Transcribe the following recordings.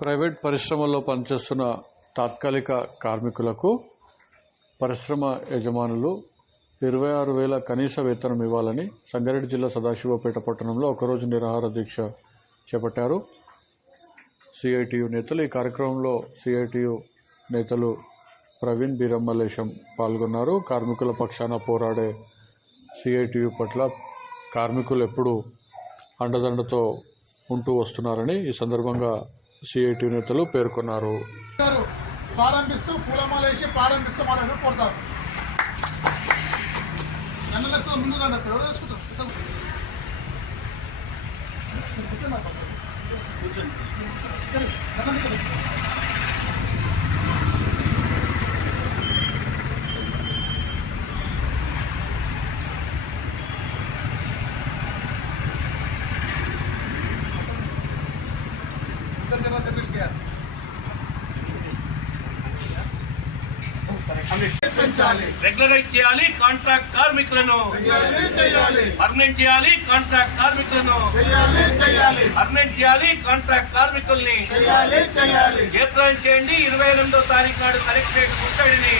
Private పరిశ్రమల్లో పనిచేస్తున్న తాత్కాలిక కార్మికులకు పరిశ్రమ యజమానులు 26,000 కనీస వేతనం ఇవ్వాలని సంగారెడ్డి జిల్లా సదాశివపేట పట్టణంలో ఒకరోజు నిరాహార దీక్ష చేపట్టారు సిఐటియు నేతలు. ఈ కార్యక్రమంలో సిఐటియు నేతలు ప్రవీణ్ బీరమ్మలేశం పాల్గొన్నారు. కార్మికుల పక్షాన పోరాడే సిఐటియు పట్ల కార్మికులు ఎప్పుడూ అండదండతో ఉంటూ వస్తున్నారని ఈ సందర్భంగా సిఐటియు నేతలు పేర్కొన్నారు. ప్రారంభిస్తూ పూలమాలేసి ప్రారంభిస్తూ మనం కొడతారు ముందుగా ఎవరు వేసుకుంటారు రెగ్యులరైజ్ చేయాలి కాంట్రాక్ట్ కార్మికులను, పర్మనెంట్ చేయాలి కాంట్రాక్ట్ కార్మికులను, పర్మనెంట్ చేయాలి కాంట్రాక్ట్ కార్మికుల్ని జయప్రదం చేయండి. 28వ తారీఖు నాడు కలెక్టరేట్ ముట్టడిని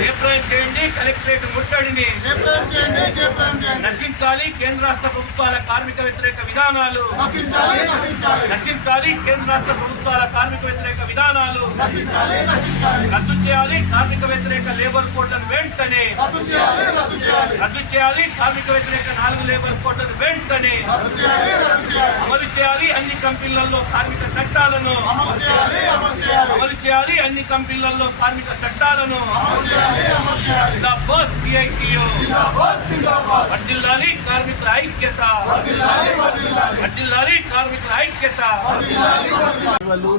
జయప్రదం చేయండి. కలెక్టరేట్ ముట్టడిని నశించాలి. కేంద్ర రాష్ట్ర ప్రభుత్వాల కార్మిక వ్యతిరేక విధానాలు నశించాలి. కేంద్ర రాష్ట్ర ప్రభుత్వాల కార్మిక వ్యతిరేక విధానాలు రద్దు చేయాలి. కార్మిక వ్యతిరేక లేబర్ కోడ్లను వెంటనే రద్దు చేయాలి. కార్మిక వ్యతిరేక 4 లేబర్ కోడ్లను వెంటనే అమలు చేయాలి. అన్ని కంపెనీలలో కార్మిక చట్టాలను అమలు చేయాలి. అన్ని కంపెనీలలో కార్మిక చట్టాలను వర్ధిల్లాలి. కార్మికుల ఐక్యత వర్ధిల్లాలి. కార్మికుల ఐక్యత.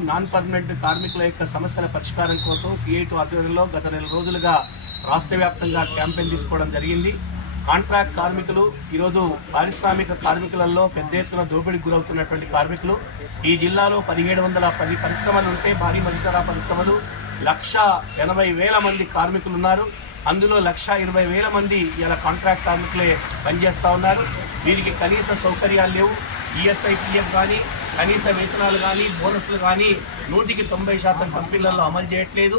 నాన్ పర్మనెంట్ కార్మికుల యొక్క సమస్యల పరిష్కారం కోసం సిఐటి ఆధ్వర్యంలో గత 4 రోజులుగా రాష్ట్ర వ్యాప్తంగా క్యాంపెయిన్ తీసుకోవడం జరిగింది. కాంట్రాక్ట్ కార్మికులు ఈరోజు పారిశ్రామిక కార్మికులలో పెద్ద ఎత్తున దోపిడీకి గురవుతున్నటువంటి కార్మికులు. ఈ జిల్లాలో 1710 పరిశ్రమలు ఉంటే భారీ మధ్యతరహా పరిశ్రమలు 1,80,000 మంది కార్మికులు ఉన్నారు. అందులో 1,20,000 మంది ఇలా కాంట్రాక్ట్ కార్మికులే పనిచేస్తూ ఉన్నారు. వీరికి కనీస సౌకర్యాలు లేవు. ఈఎస్ఐ పిఎఫ్ కానీ, కనీస వేతనాలు కానీ, బోనస్లు కానీ 100% కంపెనీలలో అమలు చేయట్లేదు.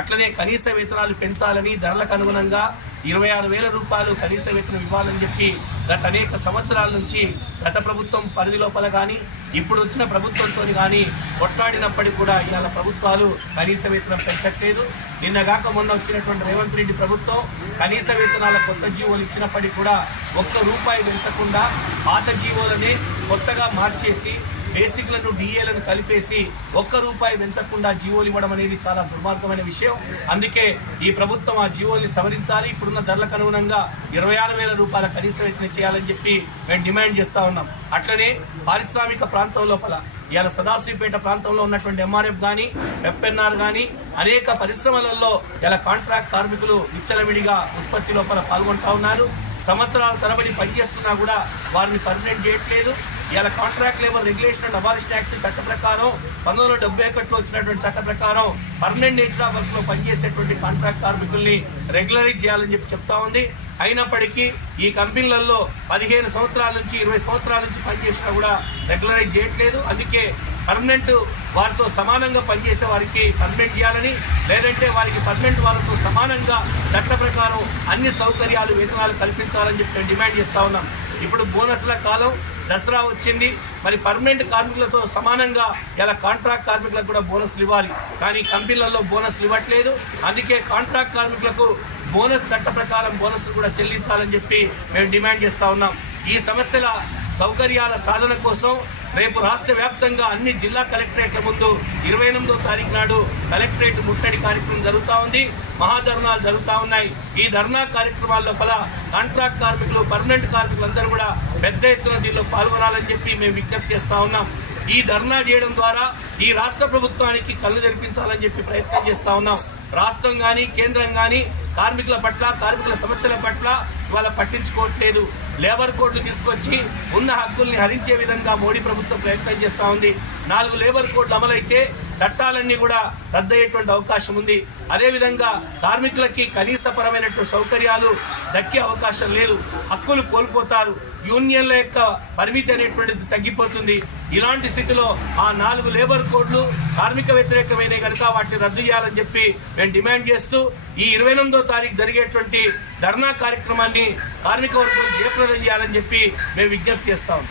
అట్లనే కనీస వేతనాలు పెంచాలని ధరలకు అనుగుణంగా 26,000 రూపాయలు కనీస వేతనం ఇవ్వాలని చెప్పి గత అనేక సంవత్సరాల నుంచి గత ప్రభుత్వం పరిధి లోపల కానీ ఇప్పుడు వచ్చిన ప్రభుత్వంతో కానీ కొట్లాడినప్పటికీ కూడా ఇవాళ ప్రభుత్వాలు కనీస వేతనం పెంచట్లేదు. నిన్నగాక మొన్న వచ్చినటువంటి రేవంత్ రెడ్డి ప్రభుత్వం కనీస వేతనాల కొత్త జీవోలు ఇచ్చినప్పటికీ కూడా ₹1 పెంచకుండా పాత జీవోలనే కొత్తగా మార్చేసి బేసిక్లను డిఏలను కలిపేసి ₹1 పెంచకుండా జీవోలు ఇవ్వడం అనేది చాలా దుర్మార్గమైన విషయం. అందుకే ఈ ప్రభుత్వం ఆ జీవోల్ని సవరించాలి. ఇప్పుడున్న ధరలకు అనుగుణంగా 26,000 రూపాయల కనీస వేతనం చేయాలని చెప్పి మేము డిమాండ్ చేస్తూ ఉన్నాం. అట్లనే పారిశ్రామిక ప్రాంతం లోపల ఇవాళ సదాశివపేట ప్రాంతంలో ఉన్నటువంటి ఎంఆర్ఎఫ్ కానీ, ఎఫ్ఎన్ఆర్ కానీ అనేక పరిశ్రమలలో ఇలా కాంట్రాక్ట్ కార్మికులు విచ్చలవిడిగా ఉత్పత్తి లోపల పాల్గొంటూ ఉన్నారు. సంవత్సరాల తరబడి పనిచేస్తున్నా కూడా వారిని పర్మనెంట్ చేయట్లేదు. ఇలా contract labour regulation and abolition act చట్ట ప్రకారం 1971లో వచ్చినటువంటి చట్ట ప్రకారం పర్మనెంట్ నేచర్ ఆఫ్ వర్క్లో పనిచేసేటువంటి కాంట్రాక్ట్ కార్మికుల్ని రెగ్యులరైజ్ చేయాలని చెప్పి చెప్తా ఉంది. అయినప్పటికీ ఈ కంపెనీలలో 15 సంవత్సరాల నుంచి 20 సంవత్సరాల నుంచి పనిచేసినా కూడా రెగ్యులరైజ్ చేయట్లేదు. అందుకే పర్మనెంట్ వారితో సమానంగా పనిచేసే వారికి పర్మనెంట్ చేయాలని, లేదంటే వారికి పర్మనెంట్ వాళ్ళతో సమానంగా చట్ట ప్రకారం అన్ని సౌకర్యాలు వేతనాలు కల్పించాలని చెప్పి డిమాండ్ చేస్తూ ఉన్నాం. ఇప్పుడు బోనస్ల కాలం, దసరా వచ్చింది. మరి పర్మనెంట్ కార్మికులతో సమానంగా ఇలా కాంట్రాక్ట్ కార్మికులకు కూడా బోనస్లు ఇవ్వాలి. కానీ కంపెనీలలో బోనస్లు ఇవ్వట్లేదు. అందుకే కాంట్రాక్ట్ కార్మికులకు బోనస్ చట్ట ప్రకారం బోనస్లు కూడా చెల్లించాలని చెప్పి మేము డిమాండ్ చేస్తూ ఉన్నాం. ఈ సమస్యల సౌకర్యాల సాధన కోసం రేపు రాష్ట్ర వ్యాప్తంగా అన్ని జిల్లా కలెక్టరేట్ల ముందు 28వ తారీఖు నాడు కలెక్టరేట్ ముట్టడి కార్యక్రమం జరుగుతూ ఉంది. మహాధర్నాలు జరుగుతూ ఉన్నాయి. ఈ ధర్నా కార్యక్రమాల లోపల కాంట్రాక్ట్ కార్మికులు, పర్మనెంట్ కార్మికులందరూ కూడా పెద్ద ఎత్తున దీనిలో పాల్గొనాలని చెప్పి మేము విజ్ఞప్తి చేస్తూ ఉన్నాం. ఈ ధర్నా చేయడం ద్వారా ఈ రాష్ట్ర ప్రభుత్వానికి కళ్ళు జరిపించాలని చెప్పి ప్రయత్నం చేస్తూ ఉన్నాం. రాష్ట్రం కానీ కేంద్రం కానీ కార్మికుల పట్ల, కార్మికుల సమస్యల పట్ల ఇవాళ పట్టించుకోవట్లేదు. లేబర్ కోడ్లు తీసుకొచ్చి ఉన్న హక్కుల్ని హరించే విధంగా మోడీ ప్రభుత్వం ప్రయత్నం చేస్తూ ఉంది. 4 లేబర్ కోడ్లు అమలైతే చట్టాలన్నీ కూడా రద్దయ్యేటువంటి అవకాశం ఉంది. అదేవిధంగా కార్మికులకి కనీసపరమైనటువంటి సౌకర్యాలు దక్కే అవకాశం లేదు. హక్కులు కోల్పోతారు. యూనియన్ల యొక్క పరిమితి అనేటువంటిది తగ్గిపోతుంది. ఇలాంటి స్థితిలో ఆ 4 లేబర్ కోడ్లు కార్మిక వ్యతిరేకమైన కనుక వాటిని రద్దు చేయాలని చెప్పి మేము డిమాండ్ చేస్తూ ఈ 28వ తారీఖు జరిగేటువంటి ధర్నా కార్యక్రమాన్ని కార్మిక వర్గం జయప్రదం చేయాలని చెప్పి మేము విజ్ఞప్తి చేస్తాం.